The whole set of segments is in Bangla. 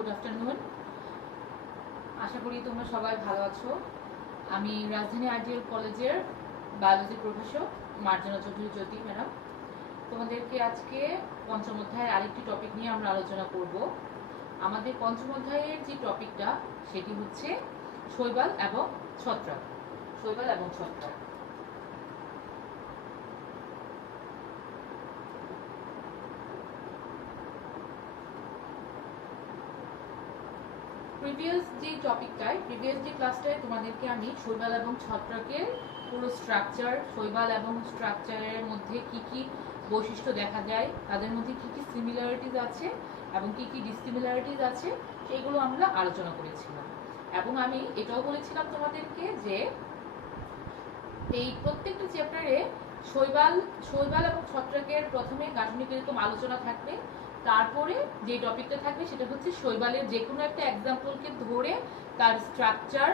Good afternoon. আশা করি তোমরা সবাই ভালো আছো। আমি রাজধানী আরজিএল কলেজের বায়োলজি প্রফেসর মার্জনা চৌধুরী জ্যোতি ম্যাডাম। তোমাদেরকে আজকে পঞ্চম অধ্যায়ের আরেকটি টপিক নিয়ে আমরা আলোচনা করব। আমাদের পঞ্চম অধ্যায়ের যে টপিকটা সেটি হচ্ছে শৈবাল এবং ছত্রাক। শৈবাল এবং ছত্রাক। প্রিভিয়াস যে ক্লাসটায় তোমাদেরকে আমি শৈবাল এবং ছত্রাকের পুরো স্ট্রাকচার, শৈবাল এবং স্ট্রাকচারের মধ্যে কি কি বৈশিষ্ট্য দেখা যায়, তাদের মধ্যে কি কি সিমিলারিটিস আছে এবং কি কি ডিসিমিলারিটিস আছে, সেগুলো আমরা আলোচনা করেছিলাম। এবং আমি এটাও বলেছিলাম তোমাদেরকে যে এই প্রত্যেকটা চ্যাপ্টারে শৈবাল এবং ছত্রাকের প্রথমে গাঠনিক এরকম আলোচনা থাকবে, তারপরে যে টপিকটা থাকবে সেটা হচ্ছে শৈবালের যে কোনো একটা এক্সাম্পলকে ধরে তার স্ট্রাকচার,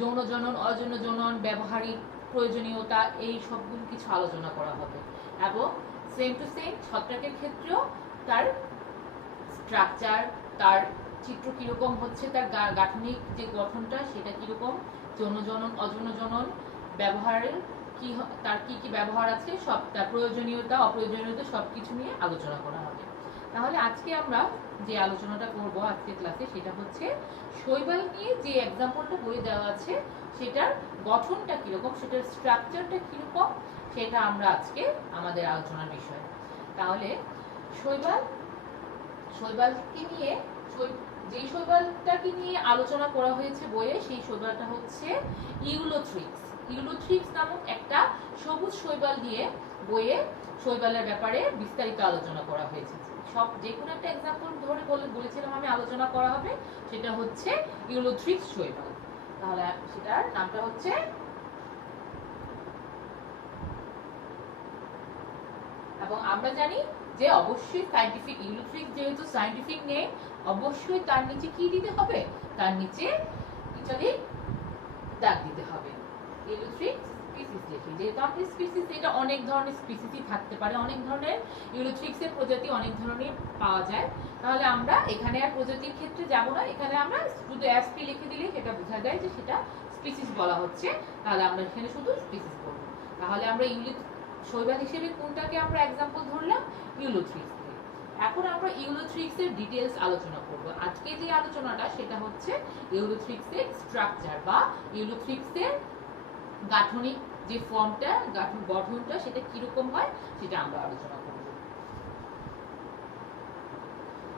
যৌন জনন, অযৌন জনন, ব্যবহারিক প্রয়োজনীয়তা, এই সবগুলো কিছু আলোচনা করা হবে। এবং সেম টু সেম ছত্রাকের ক্ষেত্রেও তার স্ট্রাকচার, তার চিত্র কিরকম হচ্ছে, তার গাঠনিক যে গঠনটা সেটা কিরকম, যৌন জনন, অযৌন জনন, ব্যবহারের কি, তার কি কি ব্যবহার আছে, সব তার প্রয়োজনীয়তা, অপ্রয়োজনীয়তা সবকিছু নিয়ে আলোচনা করা হবে। তাহলে আজকে আমরা যে আলোচনাটা করব আজকের ক্লাসে সেটা হচ্ছে শৈবাল নিয়ে যে এক্সাম্পলটা বইয়ে দেওয়া আছে সেটার গঠনটা কিরকম, সেটার স্ট্রাকচারটা কিরকম, সেটা আমরা আজকে আমাদের আলোচনার বিষয়। তাহলে শৈবালকে নিয়ে, যেই শৈবালটাকে নিয়ে আলোচনা করা হয়েছে বইয়ে, সেই শৈবালটা হচ্ছে ইউলোথ্রিক্স নামক একটা সবুজ শৈবাল দিয়ে বইয়ে শৈবালের ব্যাপারে বিস্তারিত আলোচনা করা হয়েছে। সব যে কোনো একটা এক্সাম্পল ধরে বলেছিলাম আমি আলোচনা করা হবে, সেটা হচ্ছে ইউলোথ্রিক্স শৈবাল। তাহলে সেটার নামটা হচ্ছে, এবং আমরা জানি যে অবশ্যই সায়েন্টিফিক, ইউলোথ্রিক্স যেহেতু সায়েন্টিফিক নেম, অবশ্যই তার নিচে কি দিতে হবে, তার নিচে ইটালিক দাগ দিতে হবে। ইউলোথ্রিক্স স্পিসিস লিখি, যেহেতু আমাদের স্পিসিস, এটা অনেক ধরনের স্পিসিসই থাকতে পারে, অনেক ধরনের ইউলোথ্রিক্সের প্রজাতি অনেক ধরনের পাওয়া যায়। তাহলে আমরা এখানে আর প্রজাতির ক্ষেত্রে যাব না, এখানে আমরা শুধু এসপি লিখে দিলে সেটা বোঝা যায় যে সেটা স্পিসিস বলা হচ্ছে। তাহলে আমরা এখানে শুধু স্পিসিস বলব। তাহলে আমরা শৈবাল হিসেবে কোনটাকে আমরা এক্সাম্পল ধরলাম, ইউলোথ্রিক্স। এখন আমরা ইউলোথ্রিক্স এর ডিটেইলস আলোচনা করব। আজকে যে আলোচনাটা সেটা হচ্ছে ইউলোথ্রিক্স এর স্ট্রাকচার বা ইউলোথ্রিক্স এর গাঠনিক যে ফর্মটা, গঠনটা সেটা কিরকম হয় সেটা আমরা আলোচনা করব।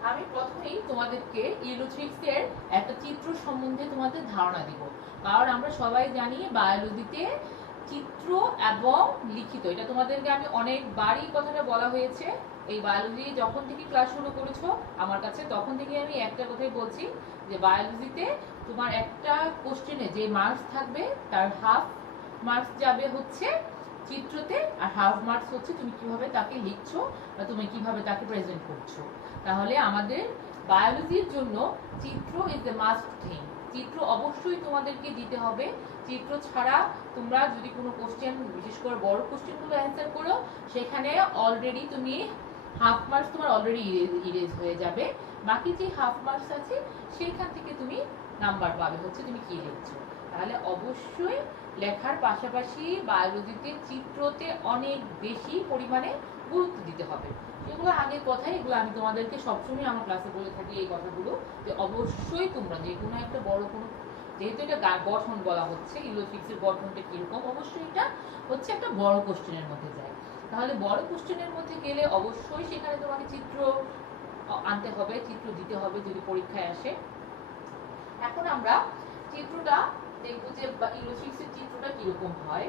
আমি প্রথমেই তোমাদেরকে ইউলোথ্রিক্স এর একটা চিত্র সম্বন্ধে তোমাদের ধারণা দিব। কারণ আমরা সবাই জানি বায়োলজিতে চিত্র এবং লিখিত, এটা তোমাদেরকে আমি অনেকবারই কথাটা বলা হয়েছে। এই বায়োলজি যখন থেকে ক্লাস শুরু করেছো আমার কাছে, তখন থেকে আমি একটা কথাই বলছি যে বায়োলজিতে তোমার একটা কোশ্চেনে যে মার্কস থাকবে তার হাফ মার্কস যাবে হচ্ছে চিত্রতে, আর হাফ মার্কস হচ্ছে তুমি কিভাবে তাকে লিখছো বা তুমি কিভাবে তাকে প্রেজেন্ট করছো। তাহলে আমাদের বায়োলজির জন্য চিত্র ইজ এ মাস্ট থিং। চিত্র অবশ্যই তোমাদেরকে দিতে হবে। চিত্র ছাড়া তোমরা যদি কোনো কোশ্চেন, বিশেষ করে বড় কোশ্চেনগুলো অ্যান্সার করো, সেখানে অলরেডি তুমি হাফ মার্কস তোমার অলরেডি ইরেজ হয়ে যাবে। বাকি যে হাফ মার্কস আছে সেখান থেকে তুমি নাম্বার পাবে হচ্ছে তুমি কি লিখছো। তাহলে অবশ্যই লেখার পাশাপাশি বায়োলজিতে চিত্রতে অনেক বেশি পরিমাণে গুরুত্ব দিতে হবে। এগুলো আগের কথাই, এগুলো আমি তোমাদেরকে সবসময় আমার ক্লাসে বলে থাকি এই কথাগুলো, যে অবশ্যই তোমরা যে কোনো একটা বড় কোনো, যেহেতু এটা গঠন বলা হচ্ছে, ইউলোথ্রিক্সের গঠনটা কিরকম, অবশ্যই এটা হচ্ছে একটা বড় কোশ্চেনের মধ্যে যায়। তাহলে বড় কোশ্চেনের মধ্যে গেলে অবশ্যই সেখানে তোমাকে চিত্র আনতে হবে, চিত্র দিতে হবে যদি পরীক্ষায় আসে। এখন আমরা চিত্রটা দেখবো যে ইউলোথ্রিক্সের চিত্রটা কিরকম হয়।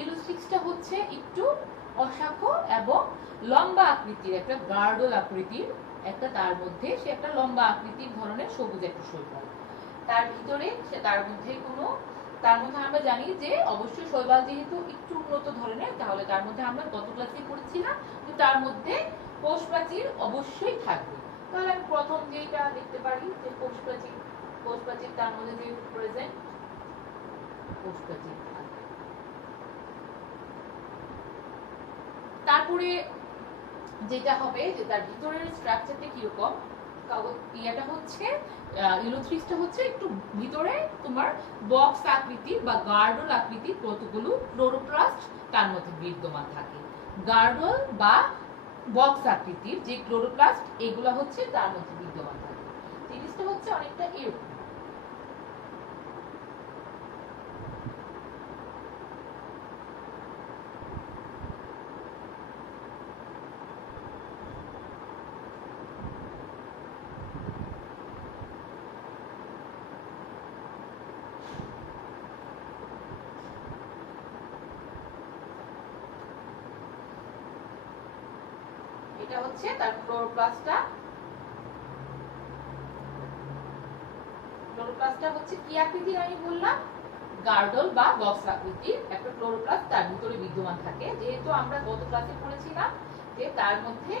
ইলুট্রিক্সটা হচ্ছে একটু অশাখ এবং লম্বা আকৃতির, একটা গার্ডল আকৃতির, একটা তার মধ্যে সে একটা লম্বা আকৃতির ধরনের সবুজ একটা শৈবাল। তার ভিতরে সে তার মধ্যে আমরা জানি যে অবশ্যই শৈবাল যেহেতু একটু উন্নত ধরনের, তাহলে তার মধ্যে আমরা গত ক্লাসে পড়েছিলাম যে তার মধ্যে কোষ প্রাচীর অবশ্যই থাকবে। তাহলে আমি প্রথম যেটা দেখতে পারি যে কোষ প্রাচীর তার মধ্যে যে প্রেজেন্ট কোষ প্রাচীর। তারপরে যেটা হবে যে তার ভিতরের স্ট্রাকচারটা কিরকম, ইয়াটা হচ্ছে ইলোথ্রিক্সটা হচ্ছে একটু ভিতরে তোমার বক্স আকৃতির বা গার্ডল আকৃতির কতগুলো ক্লোরোপ্লাস্ট তার মধ্যে বিদ্যমান থাকে। গার্ডল বা বক্স আকৃতির যে ক্লোরোপ্লাস্ট এগুলো হচ্ছে তার মধ্যে বিদ্যমান থাকে। জিনিসটা হচ্ছে অনেকটা এরকম। এটা হচ্ছে তার ক্লোরোপ্লাস্টটা হচ্ছে কি আকৃতির আমি বললাম, গার্ডল বা বক্স আকৃতির একটা ক্লোরোপ্লাস্ট তার ভিতরে বিদ্যমান থাকে। যেহেতু আমরা গত ক্লাসে পড়েছিলাম যে তার মধ্যে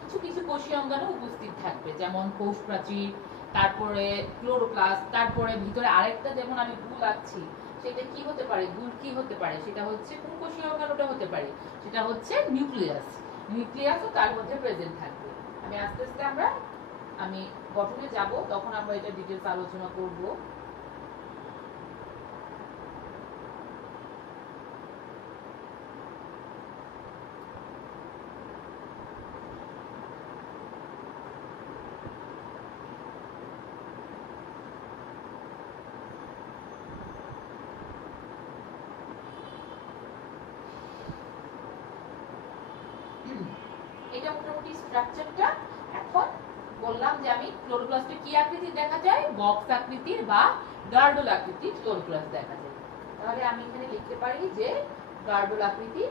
কিছু কিছু কোষীয় অঙ্গাণু উপস্থিত থাকবে, যেমন কোষ প্রাচীর, তারপরে ক্লোরোপ্লাস্ট, তারপরে ভিতরে আরেকটা যেমন আমি গুল আঁকছি, সেটা কি হতে পারে, গুল কি হতে পারে, সেটা হচ্ছে কোন কোষীয় অঙ্গাণুটা হতে পারে, সেটা হচ্ছে নিউক্লিয়াসও তার মধ্যে প্রেজেন্ট থাকবে। আমি আস্তে আস্তে আমি গঠনে যাব, তখন আমরা এটা ডিটেইলস আলোচনা করব। এটা মোটামুটি স্ট্রাকচারটা। এখন বললাম যে আমি ক্লোরোপ্লাস্টে কি আকৃতির দেখা যায়, বক্স আকৃতির বা গার্ডল আকৃতির ক্লোরোপ্লাস্ট দেখা যায়। তাহলে আমি এখানে লিখতে পারি যে গার্ডল আকৃতির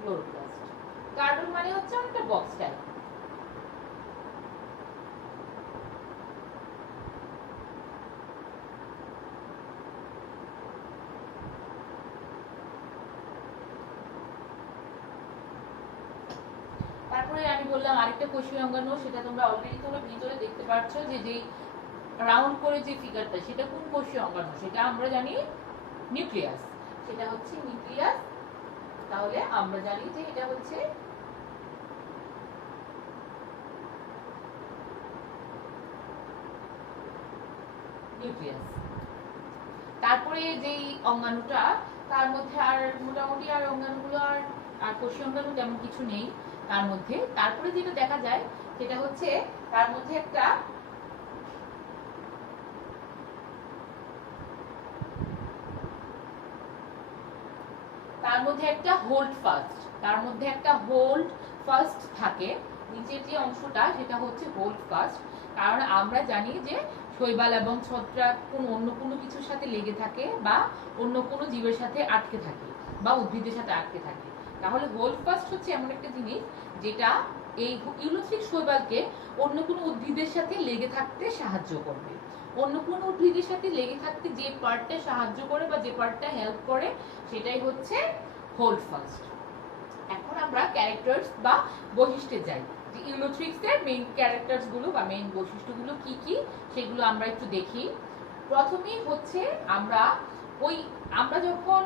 ক্লোরোপ্লাস্ট। গার্ডল মানে হচ্ছে একটা বক্স টাইপ। তারপরে আমি বললাম আরেকটা কোষীয় অঙ্গাণু, সেটা তোমরা অলরেডি ভিতরে দেখতে পাচ্ছ যে যেই রাউন্ড করে যে ফিগারটা, সেটা কোন কোষীয় অঙ্গাণু, সেটা আমরা জানি নিউক্লিয়াস। সেটা হচ্ছে নিউক্লিয়াস। তাহলে আমরা জানি যে এটা হচ্ছে নিউক্লিয়াস। তারপরে যেই অঙ্গাণুটা, তার মধ্যে আর মোটামুটি আর অঙ্গাণুগুলো আর কোষীয় অঙ্গাণু তেমন কিছু নেই তার মধ্যে। তারপরে যেটা দেখা যায় সেটা হচ্ছে তার মধ্যে একটা হোল্ড ফাস্ট থাকে। নিচের যে অংশটা সেটা হচ্ছে হোল্ড ফাস্ট। কারণ আমরা জানি যে শৈবাল এবং ছত্রাক অন্য কোনো কিছুর সাথে লেগে থাকে বা অন্য কোনো জীবের সাথে আটকে থাকে বা উদ্ভিদের সাথে আটকে থাকে। তাহলে হোল্ড ফাস্ট হচ্ছে এমন একটা জিনিস যেটা এই ইউলোথ্রিক শৈবালকে অন্য কোনো উদ্ভিদের সাথে লেগে থাকতে সাহায্য করবে। অন্য কোনো উদ্ভিদের সাথে লেগে থাকতে যে পার্টটা সাহায্য করে বা যে পার্টটা হেল্প করে, সেটাই হচ্ছে হোল্ড ফাস্ট। এখন আমরা ক্যারেক্টারস বা বৈশিষ্ট্যে যাই, যে ইউলোথ্রিক্সের মেইন ক্যারেক্টারস গুলো বা মেইন বৈশিষ্ট্যগুলো কি কি, সেগুলো আমরা একটু দেখি। প্রথমেই হচ্ছে আমরা যখন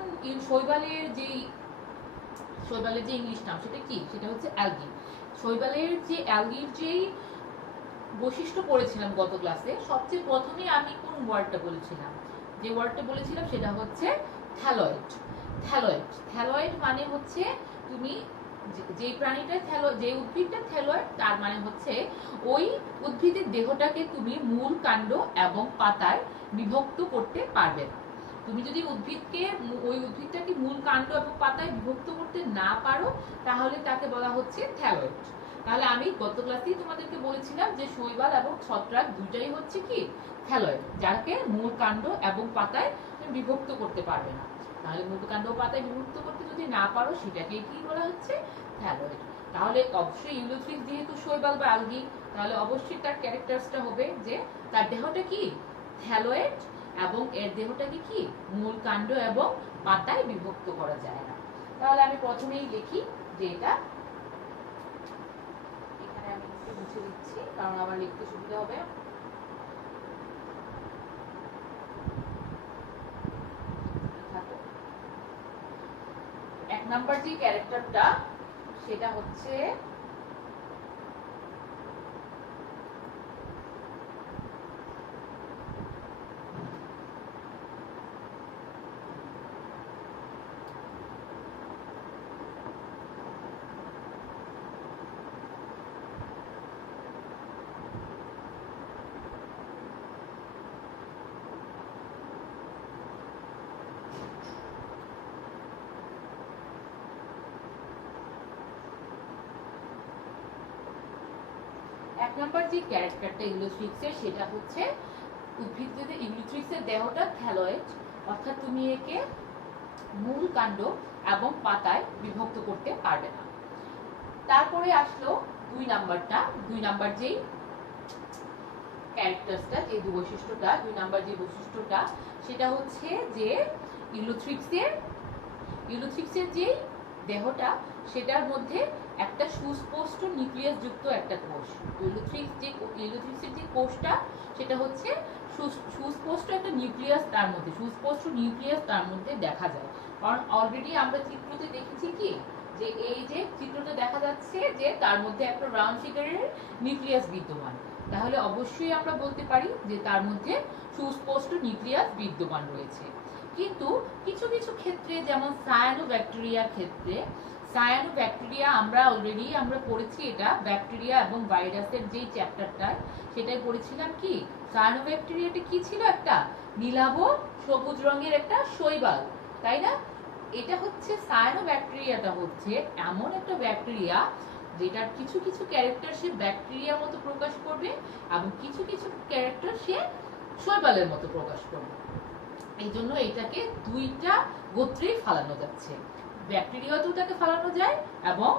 শৈবালের যে ইংলিশ নাম সেটা কি, সেটা হচ্ছে অ্যালগি। শৈবালের যে অ্যালগির যেই বৈশিষ্ট্য পড়েছিলাম গত ক্লাসে, সবচেয়ে প্রথমে আমি কোন ওয়ার্ডটা বলেছিলাম, যে ওয়ার্ডটা বলেছিলাম সেটা হচ্ছে থ্যালয়েড। থ্যালয়েড মানে হচ্ছে তুমি যে প্রাণীটা যে উদ্ভিদটা থ্যালয়েড, তার মানে হচ্ছে ওই উদ্ভিদের দেহটাকে তুমি মূল, কাণ্ড এবং পাতায় বিভক্ত করতে পারবে না। তুমি যদি ওই উদ্ভিদটাকে মূল, কাণ্ড এবং পাতায় বিভক্ত করতে না পারো, তাহলে তাকে বলা হচ্ছে থ্যালয়েড। তাহলে আমি গত ক্লাসেই তোমাদেরকে বলেছিলাম যে শৈবাল এবং ছত্রাক দুটাই হচ্ছে কি থ্যালয়েড, যাকে মূল, কাণ্ড এবং পাতায় বিভক্ত করতে পারবে না। তাহলে মূলকাণ্ড ও পাতায় বিভক্ত করতে যদি না পারো সেটাকে কি বলা হচ্ছে? থ্যালয়েড। তাহলে অবশ্যই ইউলোথ্রিক্স যেহেতু শৈবাল বা আলগি, তাহলে অবশ্যই তার ক্যারেক্টারসটা হবে যে তার দেহটা কি থ্যালয়েড এবং এর দেহটাকে কি মূলকাণ্ড এবং পাতায় বিভক্ত করা যায় না। তাহলে আমি প্রথমেই লিখি যে এটা, এখানে আমি একটু মুছে দিচ্ছি কারণ আমার লিখতে সুবিধা হবে। এক নাম্বার যে ক্যারেক্টারটা সেটা হচ্ছে এক নাম্বার যে ক্যারেক্টারটা ইউলোথ্রিক্সের সেটা হচ্ছে উদ্ভিদে ইউলোথ্রিক্সের দেহটা থ্যালয়েড, অর্থাৎ তুমি একে মূল কাণ্ড এবং পাতায় বিভক্ত করতে পারবে না। তারপরে আসলো দুই নাম্বারটা, দুই নাম্বার যেই ক্যারেক্টারসটা, যে বৈশিষ্ট্যটা, দুই নাম্বার যে বৈশিষ্ট্যটা সেটা হচ্ছে যে ইউলোথ্রিক্সের যে দেহটা সেটার মধ্যে একটা সুস্পষ্ট নিউক্লিয়াস যুক্ত একটা কোষ। ইউলোথ্রিক্সের যে কোষটা সেটা হচ্ছে সুস্পষ্ট একটা নিউক্লিয়াস, তার মধ্যে সুস্পষ্ট নিউক্লিয়াস তার মধ্যে দেখা যায়। কারণ অলরেডি আমরা চিত্রতে দেখেছি কি যে এই যে চিত্রটা দেখা যাচ্ছে যে তার মধ্যে একটা রাউন্ড ফিগারের নিউক্লিয়াস বিদ্যমান, তাহলে অবশ্যই আমরা বলতে পারি যে তার মধ্যে সুস্পষ্ট নিউক্লিয়াস বিদ্যমান রয়েছে। কিন্তু কিছু কিছু ক্ষেত্রে, যেমন সায়ানোব্যাকটেরিয়ার ক্ষেত্রে, সায়ানোব্যাকটেরিয়া আমরা অলরেডি পড়েছি, এটা ব্যাকটেরিয়া এবং ভাইরাসের যে চ্যাপ্টারটা সেটাই পড়েছিলাম কি সায়ানোব্যাকটেরিয়াটা কি ছিল, একটা নীলাভ সবুজ রঙের একটা শৈবাল, তাই না? এটা হচ্ছে সায়ানোব্যাকটেরিয়াটা হচ্ছে এমন একটা ব্যাকটেরিয়া যেটার কিছু কিছু ক্যারেক্টার সে ব্যাকটেরিয়ার মতো প্রকাশ করবে এবং কিছু কিছু ক্যারেক্টার সে শৈবালের মতো প্রকাশ করবে। এই জন্য এটাকে দুইটা গোত্রেই ফালানো যাচ্ছে, ব্যাকটেরিয়াতেও তাকে ফালানো যায় এবং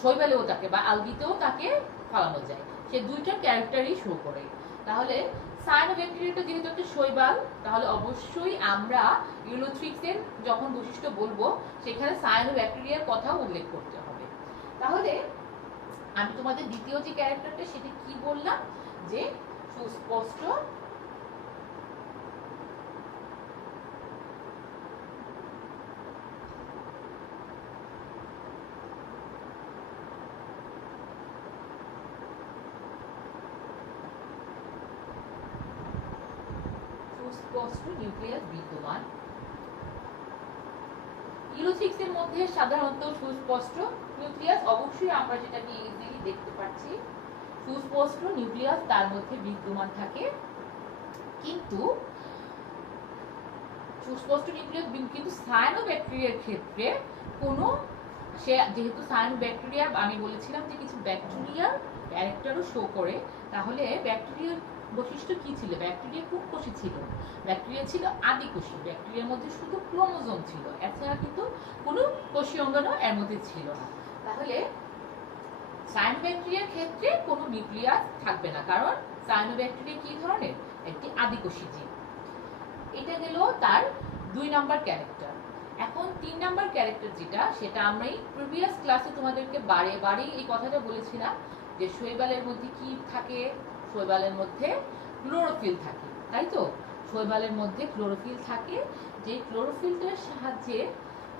শৈবালেও তাকে বা আলগিতেও তাকে ফালানো যায়, সে দুইটা ক্যারেক্টারই শো করে। তাহলে সায়ানোব্যাকটেরিয়াটা যেহেতু একটা শৈবাল, তাহলে অবশ্যই আমরা ইউলোথ্রিক্সের যখন বৈশিষ্ট্য বলবো সেখানে সায়ানোব্যাকটেরিয়ার কথাও উল্লেখ করতে হবে। তাহলে আমি তোমাদের দ্বিতীয় যে ক্যারেক্টারটা সেটা কি বললাম, যে সুস্পষ্ট নিউক্লিয়াস বিদ্যমান। ইউলোথ্রিক্সের মধ্যে সাধারণত সুস্পষ্ট নিউক্লিয়াস, অবশ্যই আমরা যেটাকে ইজিলি দেখতে পাচ্ছি, সুস্পষ্ট নিউক্লিয়াস তার মধ্যে বিদ্যমান থাকে। কিন্তু সুস্পষ্ট নিউক্লিয়াস কিন্তু সায়ানোব্যাকটেরিয়ার ক্ষেত্রে কোনো, সে যেহেতু সায়ানোব্যাকটেরিয়া আমি বলেছিলাম যে কিছু ব্যাকটেরিয়ার ক্যারেক্টারও শো করে, তাহলে ব্যাকটেরিয়ার বৈশিষ্ট্য কি ছিল? ব্যাকটেরিয়া কোন কোষী ছিল? ব্যাকটেরিয়া ছিল আদিকোষী, ব্যাকটেরিয়ার মধ্যে শুধু ক্রোমোজোম ছিল, এছাড়া কিন্তু কোনো কোষীয় অঙ্গাণু এর মধ্যে ছিল না। তাহলে সায়ানোব্যাকটেরিয়ার ক্ষেত্রে কোনো নিউক্লিয়াস থাকবে না, কারণ সায়ানোব্যাকটেরিয়া কি ধরনের? একটি আদিকোষী জীব। এটা গেল তার দুই নাম্বার ক্যারেক্টার। এখন তিন নাম্বার ক্যারেক্টার যেটা, সেটা আমরা প্রিভিয়াস ক্লাসে তোমাদেরকে বারে বারে এই কথাটা বলেছিলাম যে শৈবালের মধ্যে কি থাকে? শৈবালের মধ্যে ক্লোরোফিল থাকে, তাই তো? শৈবালের মধ্যে ক্লোরোফিল থাকে, যে ক্লোরোফিলটার সাহায্যে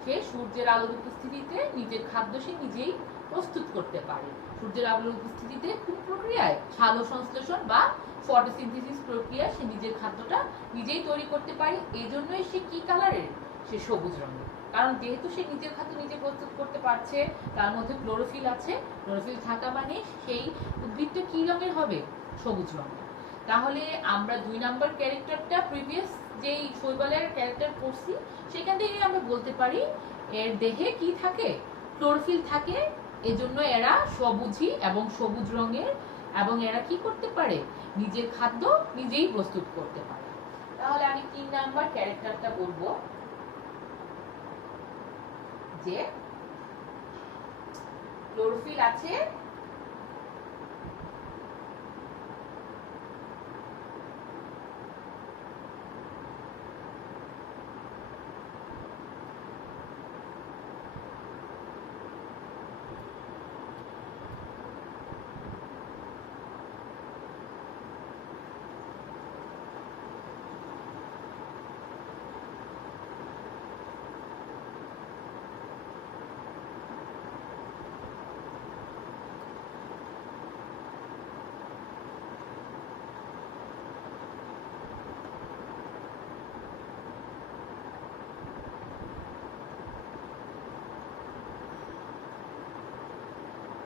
সে সূর্যের আলোর উপস্থিতিতে নিজের খাদ্য সে নিজেই প্রস্তুত করতে পারে। সূর্যের আলোর উপস্থিতিতে কোন প্রক্রিয়ায়? সালোক সংশ্লেষণ বা ফটোসিনথেসিস প্রক্রিয়ায় সে নিজের খাদ্যটা নিজেই তৈরি করতে পারে। এই জন্যই সে কি কালারের? সে সবুজ রঙের, কারণ যেহেতু সে নিজের খাদ্য নিজে প্রস্তুত করতে পারছে, তার মধ্যে ক্লোরোফিল আছে, ক্লোরোফিল থাকা মানে সেই উদ্ভিদটা কি রঙের হবে? সবুজ রঙের। তাহলে আমরা দুই নাম্বার ক্যারেক্টারটা প্রিভিয়াস যেই শৈবালের ক্যারেক্টার পড়ছি সেখান থেকে আমরা বলতে পারি এর দেহে কি থাকে? ক্লোরোফিল থাকে, এজন্য এরা সবুজই এবং সবুজ রঙের, এবং এরা কি করতে পারে? নিজের খাদ্য নিজেই প্রস্তুত করতে পারে। তাহলে আমি তিন নাম্বার ক্যারেক্টারটা বলবো, যে ক্লোরোফিল আছে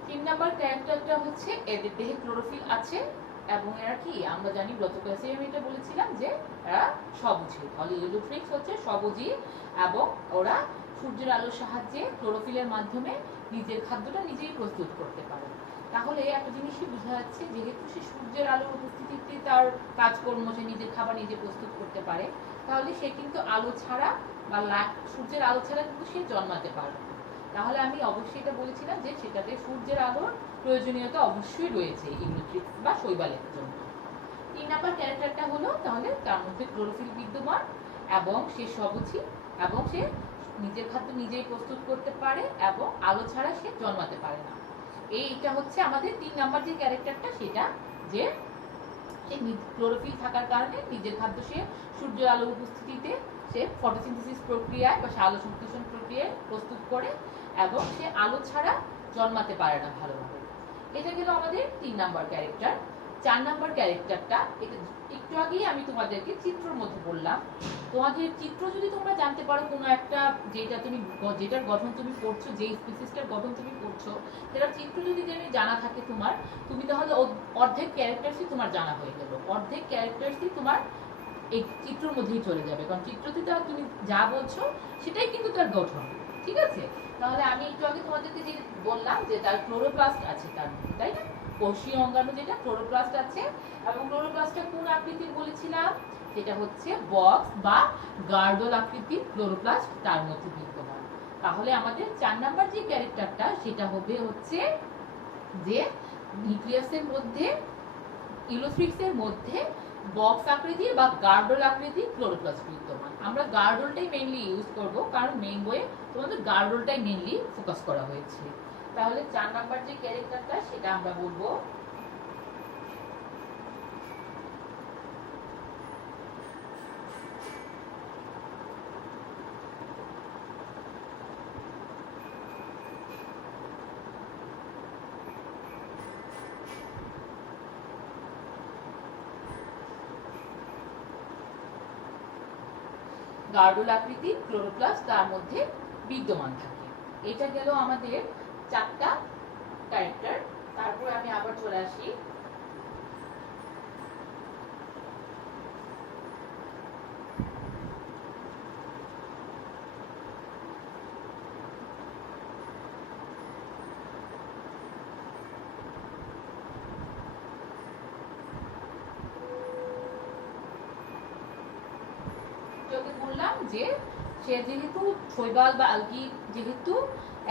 তিন নাম্বার ক্যারেক্টারটা হচ্ছে এদের দেহে ক্লোরোফিল আছে এবং এরা কি আমরা জানি গত ক্লাসে আমি এটা বলেছিলাম যে এরা সবুজী, তাহলে ইউলোফ্রিক্স হচ্ছে সবুজী এবং ওরা সূর্যের আলোর সাহায্যে ক্লোরোফিলের মাধ্যমে নিজের খাদ্যটা নিজেই প্রস্তুত করতে পারে। তাহলে একটা জিনিসই বোঝা যাচ্ছে যেহেতু সে সূর্যের আলোর উপস্থিতিতে তার কাজকর্ম সে নিজের খাবার নিজে প্রস্তুত করতে পারে, তাহলে সে কিন্তু আলো ছাড়া বা সূর্যের আলো ছাড়া কিন্তু সে জন্মাতে পারে। তাহলে আমি অবশ্যই এটা বলেছিলাম যে সেটাতে সূর্যের আলোর প্রয়োজনীয়তা অবশ্যই রয়েছে ইউলোফ্রিক্স বা শৈবালের জন্য। তিন নাম্বার ক্যারেক্টারটা হলো তাহলে তার মধ্যে ক্লোরোফিল বিদ্যমান এবং সে সবুজী এবং সে নিজের খাদ্য নিজেই প্রস্তুত করতে পারে এবং আলো ছাড়া সে জন্মাতে পারে না। এইটা হচ্ছে আমাদের তিন নাম্বার যে ক্যারেক্টারটা, সেটা যে সে ক্লোরোফিল থাকার কারণে নিজের খাদ্য সে সূর্যের আলোর উপস্থিতিতে সে ফটোসিনথেসিস প্রক্রিয়ায় বা আলো সংশ্লেষণ প্রক্রিয়ায় প্রস্তুত করে এবং সে আলো ছাড়া জন্মাতে পারে না ভালোভাবে। এটা গেল আমাদের তিন নাম্বার ক্যারেক্টার। চার নাম্বার ক্যারেক্টারটা এটা একটু আগেই আমি তোমাদেরকে চিত্রের মধ্যে বললাম। তোমাদের চিত্র যদি তোমরা জানতে পারো কোনো একটা যেটার গঠন তুমি পড়ছো, যেই স্পিসিসটার গঠন তুমি পড়ছো, সেটার চিত্র যদি জানা থাকে তোমার, তুমি তাহলে অর্ধেক ক্যারেক্টারসই তোমার জানা হয়ে গেল। অর্ধেক ক্যারেক্টারসই তোমার এই চিত্রের মধ্যেই চলে যাবে, কারণ চিত্রতে তুমি যা বলছো সেটাই কিন্তু তার গঠন। ঠিক আছে, তাহলে আমি একটু আগে তোমাদেরকে যে বললাম যে তার ক্লোরোপ্লাস্ট আছে তার মধ্যে, তাই না? কোষীয় অঙ্গাণু যেটা ক্লোরোপ্লাস্ট আছে, এবং ক্লোরোপ্লাস্টটা কোন আকৃতির বলেছিলাম? সেটা হচ্ছে বক্স বা গার্ডল আকৃতির ক্লোরোপ্লাস্ট তার মধ্যে বিদ্যমান। তাহলে আমাদের চার নাম্বার যে ক্যারেক্টারটা সেটা হবে হচ্ছে যে নিউক্লিয়াসের মধ্যে ইউলোফ্রিক্সের মধ্যে বক্স আকৃতির বা গার্ডল আকৃতির ক্লোরোপ্লাস্ট বিদ্যমান। আমরা গার্ডলটাই মেইনলি ইউজ করব, কারণ মেইন বইয়ে তোমাদের গার্ডলটাই মেইনলি ফোকাস করা হয়েছে। তাহলে চার নাম্বার যে ক্যারেক্টারটা সেটা আমরা বলবো গার্ডল আকৃতির ক্লোরোপ্লাস্ট তার মধ্যে বিদ্যমান থাকে। এটা গেল আমাদের চারটা ক্যারেক্টার। তারপর আমি আবার চলে আসি বললাম যে সে যেহেতু শৈবাল বা আলগি যেহেতু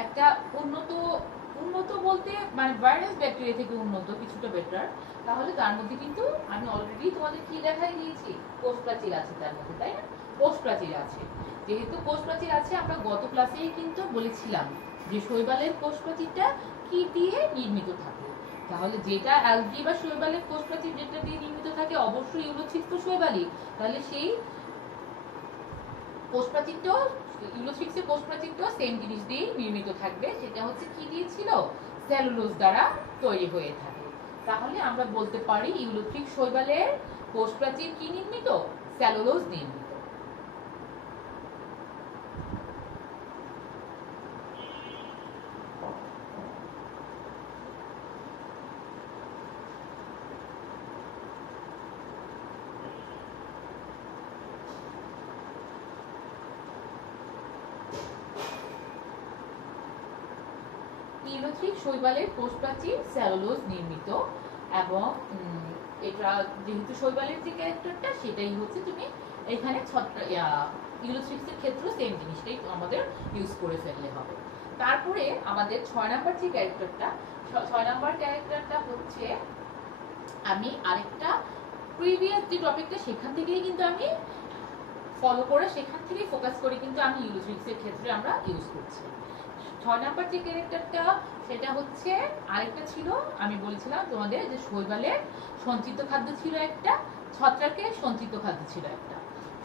একটা উন্নত বলতে মানে ভাইরাস ব্যাকটেরিয়া থেকে উন্নত কিছুটা বেটার, তাহলে তার মধ্যে কিন্তু আমি অলরেডি তোমাদের কি দেখাই দিয়েছি, কোষ প্রাচীর আছে তার মধ্যে, তাই না? কোষ প্রাচীর আছে। যেহেতু কোষ প্রাচীর আছে, আমরা গত ক্লাসেই কিন্তু বলেছিলাম যে শৈবালের কোষ প্রাচীরটা কি দিয়ে নির্মিত থাকে। তাহলে যেটা অ্যালগি বা শৈবালের কোষ প্রাচীর যেটা দিয়ে নির্মিত থাকে অবশ্যই ইউলোথ্রিক্স তো শৈবালই, তাহলে সেই কোষপ্রাচীরটাও ইউলোথ্রিক্সের কোষপ্রাচীরটাও সেম জিনিস দিয়ে নির্মিত থাকবে, সেটা হচ্ছে কি দিয়েছিল, সেলুলোজ দ্বারা তৈরি হয়ে থাকে। তাহলে আমরা বলতে পারি ইউলোথ্রিক্স শৈবালের কোষপ্রাচীর কি নির্মিত, সেলুলোজ নির্মিত। ইউলোথ্রিক শৈবালের কোষপ্রাচীর সেলুলোজ নির্মিত, এবং এটা যেহেতু শৈবালের যে ক্যারেক্টারটা সেটাই হচ্ছে তুমি এখানে ইউলোথ্রিক্সের ক্ষেত্রেও সেম জিনিসটাই আমাদের ইউজ করে ফেললে হবে। তারপরে আমাদের 6 নাম্বার যে ক্যারেক্টারটা, 6 নাম্বার ক্যারেক্টারটা হচ্ছে, আমি আরেকটা প্রিভিয়াস যে টপিকটা সেখান থেকেই কিন্তু আমি ফলো করে সেখান থেকেই ফোকাস করে কিন্তু আমি ইউলোথ্রিক্সের ক্ষেত্রে আমরা ইউজ করছি। 6 নাম্বার যে ক্যারেক্টারটা সেটা হচ্ছে, আরেকটা ছিল আমি বলেছিলাম তোমাদের যে শৈবালের সঞ্চিত খাদ্য ছিল একটা, ছত্রাকের সঞ্চিত খাদ্য ছিল একটা।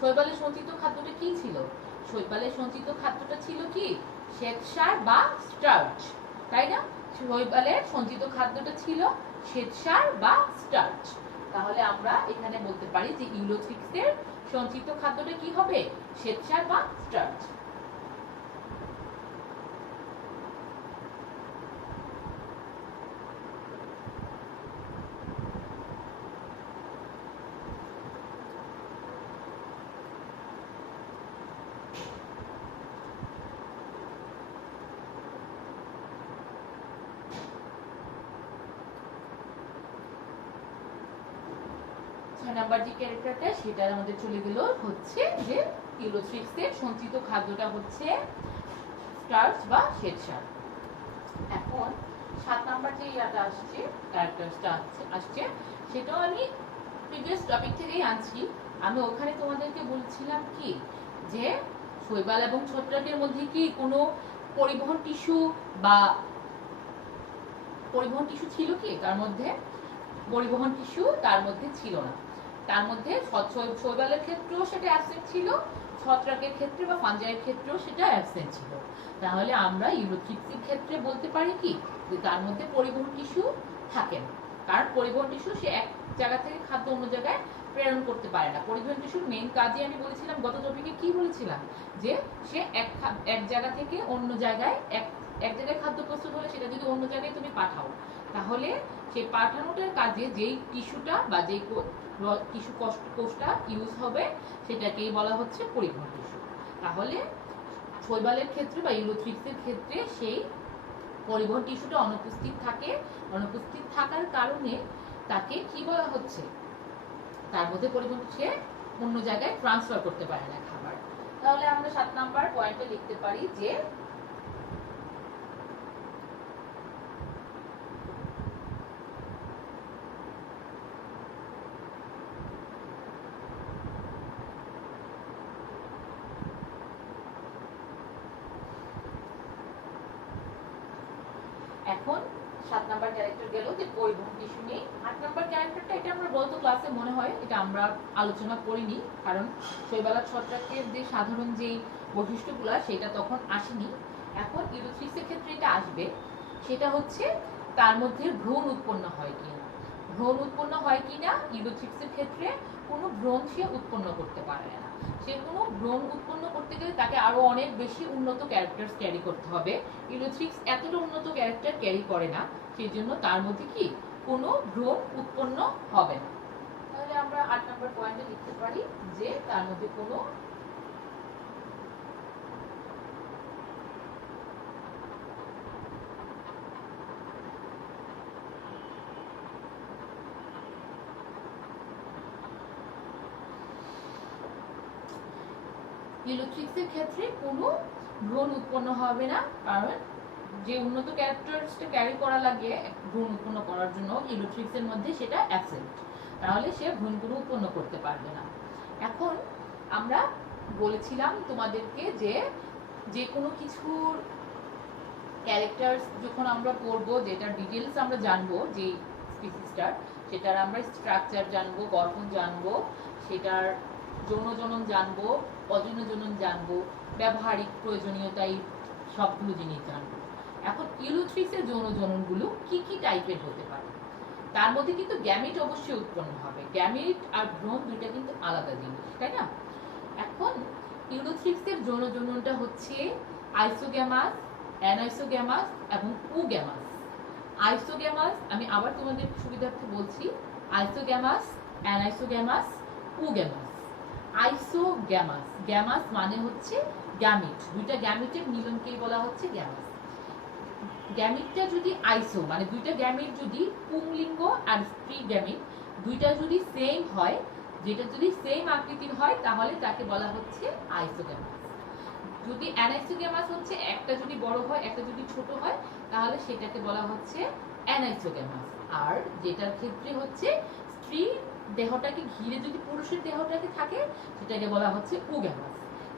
শৈবালের সঞ্চিত খাদ্যটা কি ছিল? শৈবালের সঞ্চিত খাদ্যটা ছিল কি? শ্বেতসার বা স্টার্চ, তাই না? শৈবালের সঞ্চিত খাদ্যটা ছিল শ্বেতসার বা স্টার্চ। তাহলে আমরা এখানে বলতে পারি যে ইউলোথ্রিক্সের সঞ্চিত খাদ্যটা কি হবে? শ্বেতসার বা স্টার্চ। নাম্বার যে ক্যারেক্টারটা সেটা আমাদের চলে গেল হচ্ছে যে ইউলোথ্রিক্সের সঞ্চিত খাদ্যটা হচ্ছে স্টার্চ বা শ্বেতসার। এখন 7 নাম্বার যে ইয়াটা আসছে, ক্যারেক্টারটা আসছে, সেটাও আমি প্রিভিয়াস টপিক থেকেই আনছি। আমি ওখানে তোমাদেরকে বলছিলাম কি যে শৈবাল এবং ছত্রাকের মধ্যে কি কোনো পরিবহন টিস্যু বা পরিবহন টিস্যু ছিল কি? তার মধ্যে পরিবহন টিস্যু তার মধ্যে ছিল না। তার মধ্যে শৈবালের ক্ষেত্রেও সেটা অ্যাবসেন্ট ছিল, ছত্রাকের ক্ষেত্রে বা ফাঞ্জাইয়ের ক্ষেত্রেও সেটা অ্যাবসেন্ট ছিল। তাহলে আমরা ইউলোথ্রিক্সের ক্ষেত্রে বলতে পারি কি যে তার মধ্যে পরিবহন টিস্যু থাকে না, কারণ পরিবহন টিস্যু সে এক জায়গা থেকে খাদ্য অন্য জায়গায় প্রেরণ করতে পারে না। পরিবহন টিস্যুর মেইন কাজই আমি বলেছিলাম গত টপিকে কি বলেছিলাম, যে সে এক জায়গা থেকে অন্য জায়গায় এক জায়গায় খাদ্য প্রস্তুত হলে সেটা যদি অন্য জায়গায় তুমি পাঠাও, তাহলে সেই পাঠানোটার কাজে যেই টিস্যুটা বা যেই টিস্যু কোষটা ইউজ হবে সেটাকেই বলা হচ্ছে পরিবহন টিস্যু। তাহলে শৈবালের ক্ষেত্রে বা ইউলোথ্রিক্সের ক্ষেত্রে সেই পরিবহন টিস্যুটা অনুপস্থিত থাকে। অনুপস্থিত থাকার কারণে তাকে কি বলা হচ্ছে, তার মধ্যে পরিবহন সে অন্য জায়গায় ট্রান্সফার করতে পারে না খাবার। তাহলে আমরা 7 নাম্বার পয়েন্টে লিখতে পারি যে এখন 7 নাম্বার ক্যারেক্টার গেল যে পরিবহন টিস্যু নিয়ে। 8 নাম্বার ক্যারেক্টারটা এটা আমরা গত ক্লাসে মনে হয় এটা আমরা আলোচনা করিনি, কারণ শৈবাল ছত্রাকের যে সাধারণ যে বৈশিষ্ট্যগুলো সেটা তখন আসেনি। এখন ইউলোথ্রিক্সের ক্ষেত্রে এটা আসবে, সেটা হচ্ছে তার মধ্যে ভ্রূণ উৎপন্ন হয় কিনা। ভ্রূণ উৎপন্ন হয় কিনা ইউলোথ্রিক্সের ক্ষেত্রে কোনো ভ্রূণ সে উৎপন্ন করতে পারে না। সে কোনো ভ্রূণ উৎপন্ন করতে গেলে তাকে আরো অনেক বেশি উন্নত ক্যারেক্টার ক্যারি করতে হবে। ইউলোথ্রিক্স এতটা উন্নত ক্যারেক্টার ক্যারি করে না, সেই জন্য তার মধ্যে কি কোনো ভ্রূণ উৎপন্ন হবে না। তাহলে আমরা 8 নম্বর পয়েন্টে লিখতে পারি যে তার মধ্যে কোনো ইউলোথ্রিক্সের ক্ষেত্রে কোনো ভ্রূণ উৎপন্ন হবে না, কারণ যে উন্নত ক্যারেক্টারটা ক্যারি করা লাগে ভ্রূণ উৎপন্ন করার জন্য ইউলোথ্রিক্সের মধ্যে সেটা অ্যাবসেন্ট, তাহলে সে ভ্রূণগুলো উৎপন্ন করতে পারবে না। এখন আমরা বলেছিলাম তোমাদেরকে যে যে কোনো কিছুর ক্যারেক্টার যখন আমরা পড়বো, যেটার ডিটেলস আমরা জানবো, যে স্পিসিসটার সেটার আমরা স্ট্রাকচার জানবো, গঠন জানবো, সেটার যৌন জনন জানবো, অযৌন জনন জানবো, ব্যবহারিক প্রয়োজনীয়তা, এই সবগুলো জিনিস জানবো। এখন ইউলোথ্রিক্সের যৌন জননগুলো কি কি টাইপের হতে পারে, তার মধ্যে কিন্তু গ্যামিট অবশ্যই উৎপন্ন হবে। গ্যামিট আর ভ্রূণ দুইটা কিন্তু আলাদা জিনিস, তাই না? এখন ইউলোথ্রিক্সের যৌন জননটা হচ্ছে আইসোগ্যামাস, অ্যানাইসোগ্যামাস এবং উগ্যামাস। আইসোগ্যামাস আমি আবার তোমাদের সুবিধার্থে বলছি, আইসোগ্যামাস, অ্যানাইসোগ্যামাস, উগ্যামাস। আইসোগ্যামাস, গ্যামাস মানে হচ্ছে গ্যামিট, দুইটা গ্যামিটের মিলনকেই বলা হচ্ছে গ্যামাস। গ্যামিটটা যদি আইসো মানে দুইটা গ্যামিট যদি পুংলিঙ্গ আর স্ত্রী গ্যামিট দুইটা যদি সেম হয়, যেটা যদি সেম আকৃতির হয় তাহলে তাকে বলা হচ্ছে আইসোগ্যামাস। যদি অ্যানাইসোগ্যামাস হচ্ছে একটা যদি বড় হয় একটা যদি ছোট হয় তাহলে সেটাকে বলা হচ্ছে অ্যানাইসোগ্যামাস। আর যেটার ক্ষেত্রে হচ্ছে স্ত্রী দেহটাকে ঘিরে যদি পুরুষের দেহটাকে থাকে সেটাকে বলা হচ্ছে ওগ্যামাস।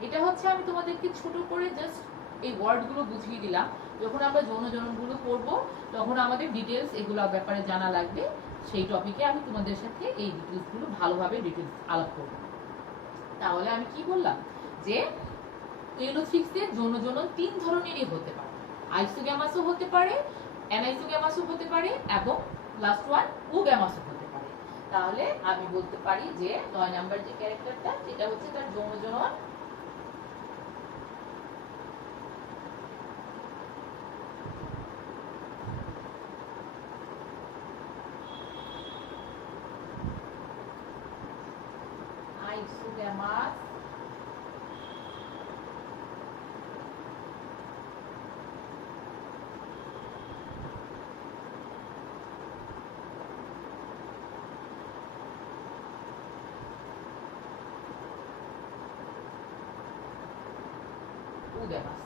এটা হচ্ছে আমি তোমাদেরকে ছোট করে জাস্ট এই ওয়ার্ডগুলো বুঝিয়ে দিলাম। যখন আমরা যৌন জননগুলো করব তখন আমাদের ডিটেলস এগুলো ব্যাপারে জানা লাগবে, সেই টপিকে আমি তোমাদের সাথে এই ডিটেলসগুলো ভালোভাবে ডিটেলস আলাপ করব। তাহলে আমি কি বললাম যে ইউলোথ্রিক্সের যৌন জনন 3 ধরনেরই হতে পারে, আইসোগ্যামাসও হতে পারে, অ্যানাইসোগ্যামাসও হতে পারে এবং লাস্ট ওয়ান ওগ্যামাসও হতে পারে। তাহলে আমি বলতে পারি যে 9 নাম্বার যে ক্যারেক্টারটা সেটা হচ্ছে তার যৌন জনন আইসোগ্যামাস ওগ্যামাস।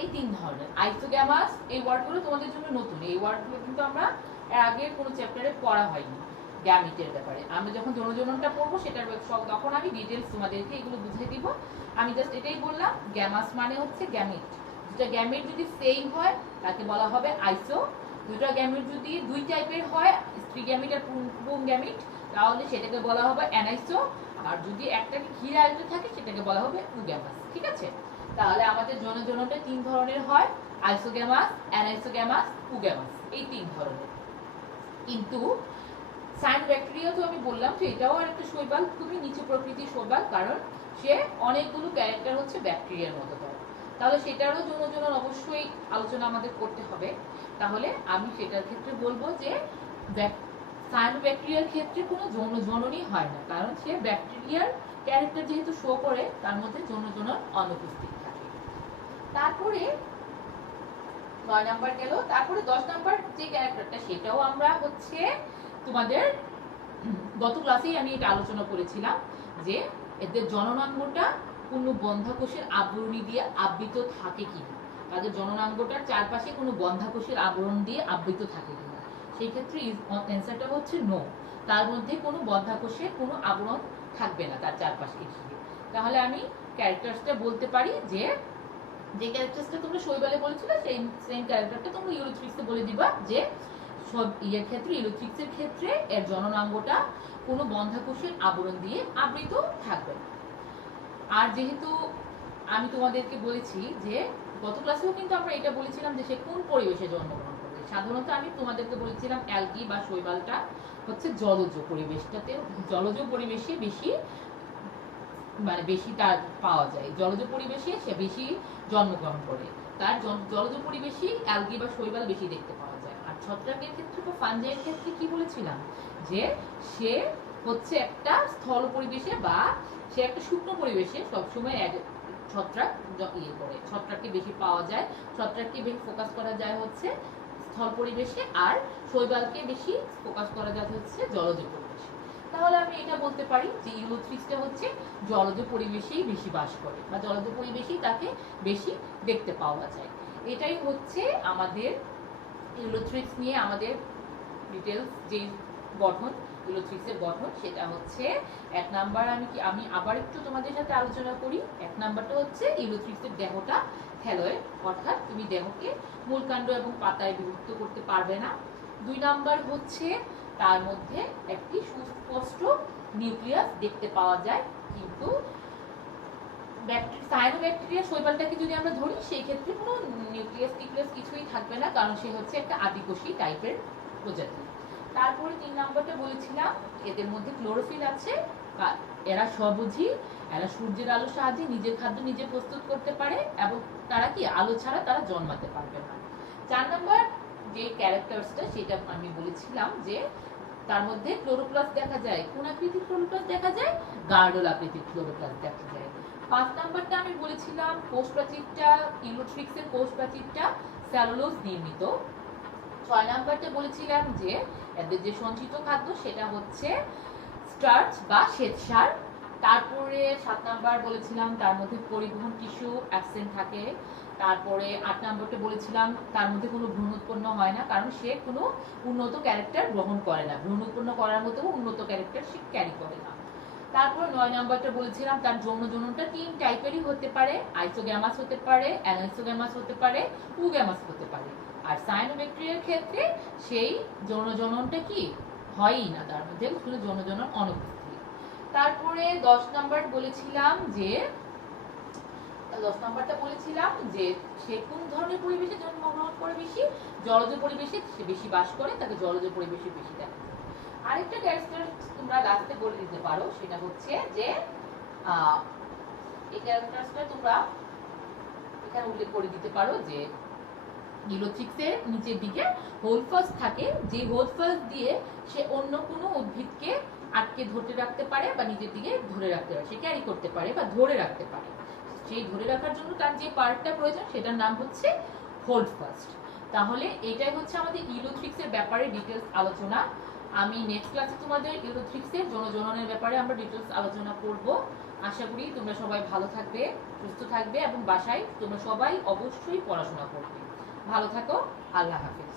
এই 3 ধরনের আইসোগ্যামাস। এই ওয়ার্ডগুলো তোমাদের জন্য নতুন, এই ওয়ার্ডগুলো কিন্তু আমরা এর আগে কোনো চ্যাপ্টারে পড়া হয়নি গ্যামিটের ব্যাপারে। আমরা যখন যৌন জননটা পড়বো সেটার তখন আমি ডিটেলস তোমাদেরকে এগুলো বুঝিয়ে দিব। আমি জাস্ট এটাই বললাম গ্যামাস মানে হচ্ছে গ্যামিট। দুটো গ্যামিট যদি সেম হয় তাকে বলা হবে আইসো। দুটো গ্যামিট যদি দুই টাইপের হয়, স্ত্রী গ্যামিট আর পুং গ্যামিট, তাহলে সেটাকে বলা হবে অ্যানাইসো। আর যদি একটাকে ঘিরে আরেকটা থাকে সেটাকে বলা হবে ওগ্যামাস। ঠিক আছে? তাহলে আমাদের যৌন জননটা 3 ধরনের হয়, আইসোগ্যামাস, অ্যানাইসোগ্যামাস, ওগ্যামাস, এই 3 ধরনের। কিন্তু সায়ানোব্যাকটেরিয়া তো আমি বললাম যে এটাও একটা শৈবাল, খুবই নিচু প্রকৃতির শৈবাল, কারণ সে অনেকগুলো ক্যারেক্টার হচ্ছে ব্যাকটেরিয়ার মতো ধরে। তাহলে সেটারও যৌন জনন অবশ্যই আলোচনা আমাদের করতে হবে। তাহলে আমি সেটার ক্ষেত্রে বলবো যে সায়ানোব্যাকটেরিয়ার ক্ষেত্রে কোনো যৌন জননই হয় না, কারণ সে ব্যাকটেরিয়ার ক্যারেক্টার যেহেতু শো করে তার মধ্যে যৌন জনন অনুপস্থিত থাকে। তারপরে 9 নাম্বার গেল। তারপরে 10 নাম্বার যে ক্যারেক্টারটা সেটাও আমরা হচ্ছে তোমাদের গত ক্লাসেই আমি এটা আলোচনা করেছিলাম যে এদের জননাঙ্গটা কোনো বন্ধাকোষের আবরণী দিয়ে আবৃত থাকে কিনা, তাদের জননাঙ্গটার চারপাশে কোনো বন্ধাকোষের আবরণ দিয়ে আবৃত থাকে কিনা। সেই ক্ষেত্রে অ্যান্সারটা হচ্ছে নো, তার মধ্যে কোনো বন্ধাকোষের কোনো আবরণ থাকবে না তার চারপাশে ঘিরে। তাহলে আমি ক্যারেক্টারসটা বলতে পারি যে যে ক্যারেক্টারসটা তোমরা শৈবালে বলেছিলে সেই সেম ক্যারেক্টারটা তোমরা ইউলোথ্রিক্সে বলে দিবা যে সব ইয়ের ক্ষেত্রে ইউলোথ্রিক্সের ক্ষেত্রে এর জননাঙ্গটা কোনো বন্ধাকোষের আবরণ দিয়ে আবৃত থাকবে না। আর যেহেতু আমি তোমাদেরকে বলেছি যে গত ক্লাসেও কিন্তু আমরা এটা বলেছিলাম যে সে কোন পরিবেশে জন্মগ্রহণ করবে। সাধারণত আমি তোমাদেরকে বলেছিলাম অ্যালগি বা শৈবালটা হচ্ছে জলজ পরিবেশটাতে, জলজ পরিবেশে বেশি মানে বেশি তার পাওয়া যায়, জলজ পরিবেশে সে বেশি জন্মগ্রহণ করে, তার জলজ পরিবেশে অ্যালগি বা শৈবাল বেশি দেখতে পাওয়া যায়। আর ছত্রাকের ক্ষেত্রে বা ফাঞ্জাইয়ের ক্ষেত্রে কি বলেছিলাম যে সে হচ্ছে একটা স্থল পরিবেশে বা সে একটা শুকনো পরিবেশে সবসময় ছত্রাক ইয়ে করে, ছত্রাককে বেশি পাওয়া যায়, ছত্রাককে বেশি ফোকাস করা যায় হচ্ছে স্থল পরিবেশে, আর শৈবালকে বেশি ফোকাস করা যায় হচ্ছে জলজ পরিবেশে। তাহলে আমি এটা বলতে পারি যে ইউলোথ্রিক্সটা হচ্ছে জলজ পরিবেশেই বেশি বাস করে বা জলজ পরিবেশেই তাকে বেশি দেখতে পাওয়া যায়। এটাই হচ্ছে আমাদের ইউলোথ্রিক্স নিয়ে আমাদের ডিটেলস যে গঠন, ইউলোথ্রিক্সের গঠন সেটা হচ্ছে 1 নাম্বার। আমি আবার একটু তোমাদের সাথে আলোচনা করি। 1 নাম্বারটা হচ্ছে ইউলোথ্রিক্সের দেহটা থ্যালয়েড, অর্থাৎ তুমি দেহকে মূলকাণ্ড এবং পাতায় বিভক্ত করতে পারবে না। 2 নাম্বার হচ্ছে তার মধ্যে একটি সুস্পষ্ট নিউক্লিয়াস দেখতে পাওয়া যায়, কিন্তু সায়ানোব্যাকটেরিয়া শৈবালটাকে যদি আমরা ধরি সেই ক্ষেত্রে কোনো নিউক্লিয়াস কিছুই থাকবে না, কারণ সে হচ্ছে একটা আদিকোষী টাইপের প্রজাতি। তারপরে 3 নাম্বারটা বলেছিলাম এদের মধ্যে ক্লোরোফিল আছে, এরা স্ববুঝি, এরা সূর্যের আলোর সাহায্যে নিজের খাদ্য নিজে প্রস্তুত করতে পারে এবং তারা কি আলো ছাড়া তারা জন্মাতে পারবে না। 4 নাম্বার যে ক্যারেক্টারসটা সেটা আমি বলেছিলাম যে তার মধ্যে ক্লোরোপ্লাস্ট দেখা যায়। কোন আকৃতির ক্লোরোপ্লাস্ট দেখা যায়? গার্ডল আকৃতির ক্লোরোপ্লাস্ট দেখা যায়। 5 নাম্বারটা আমি বলেছিলাম কোষ প্রাচীরটা, ইউলোথ্রিক্সের কোষ প্রাচীরটা সেলুলোজ নির্মিত। 6 নাম্বারটা বলেছিলাম যে এদের যে সঞ্চিত খাদ্য সেটা হচ্ছে স্টার্চ বা শ্বেতসার। তারপরে 7 নাম্বার বলেছিলাম তার মধ্যে পরিবহন টিস্যু অ্যাবসেন্ট থাকে। তারপরে 8 নাম্বারটা বলেছিলাম তার মধ্যে কোনো ভ্রূণ উৎপন্ন হয় না, কারণ সে কোনো উন্নত ক্যারেক্টার গ্রহণ করে না, ভ্রূণ উৎপন্ন করার মতো উন্নত ক্যারেক্টার সে ক্যারি করে না। তারপর 9 নাম্বারটা বলেছিলাম তার যৌন জননটা 3 টাইপেরই হতে পারে, আইসোগ্যামাস হতে পারে, অ্যানাইসোগ্যামাস হতে পারে, উগ্যামাস হতে পারে। আর সায়ানোব্যাকটেরিয়ার ক্ষেত্রে সেই যৌন জননটা কি হয়ই না, তার মধ্যে শুধু যৌন জনন অনুপস্থিত। তারপরে 10 নাম্বার বলেছিলাম যে 10 নাম্বারটা বলেছিলাম যে সে কোন ধরনের পরিবেশে জন্মগ্রহণ করে, বেশি জলজ পরিবেশে সে বেশি বাস করে, তাকে জলজ পরিবেশে বেশি দেখা যায়। আরেকটা ক্যারেক্টারিস্টিক্স তোমরা লাস্টে বলে দিতে পারো, সেটা হচ্ছে যে এই ক্যারেক্টারটা তোমরা এখানে উল্লেখ করে দিতে পারো যে ইলোথ্রিক্সের নিচের দিকে হোল ফাস্ট থাকে, যে হোল ফাস্ট দিয়ে সে অন্য কোনো উদ্ভিদকে আটকে ধরে রাখতে পারে বা নিজের দিকে ধরে রাখতে পারে, সে ক্যারি করতে পারে বা ধরে রাখতে পারে। সেই ধরে রাখার জন্য তার যে পার্টটা প্রয়োজন সেটার নাম হচ্ছে হোল্ড ফাস্ট। তাহলে এটাই হচ্ছে আমাদের ইলোথ্রিক্সের ব্যাপারে ডিটেলস আলোচনা। আমি নেক্সট ক্লাসে তোমাদের ইলোথ্রিক্সের জননের ব্যাপারে আমরা ডিটেলস আলোচনা করব। আশা করি তোমরা সবাই ভালো থাকবে, সুস্থ থাকবে এবং বাসায় তোমরা সবাই অবশ্যই পড়াশোনা করবে। ভালো থাকো, আল্লাহ হাফেজ।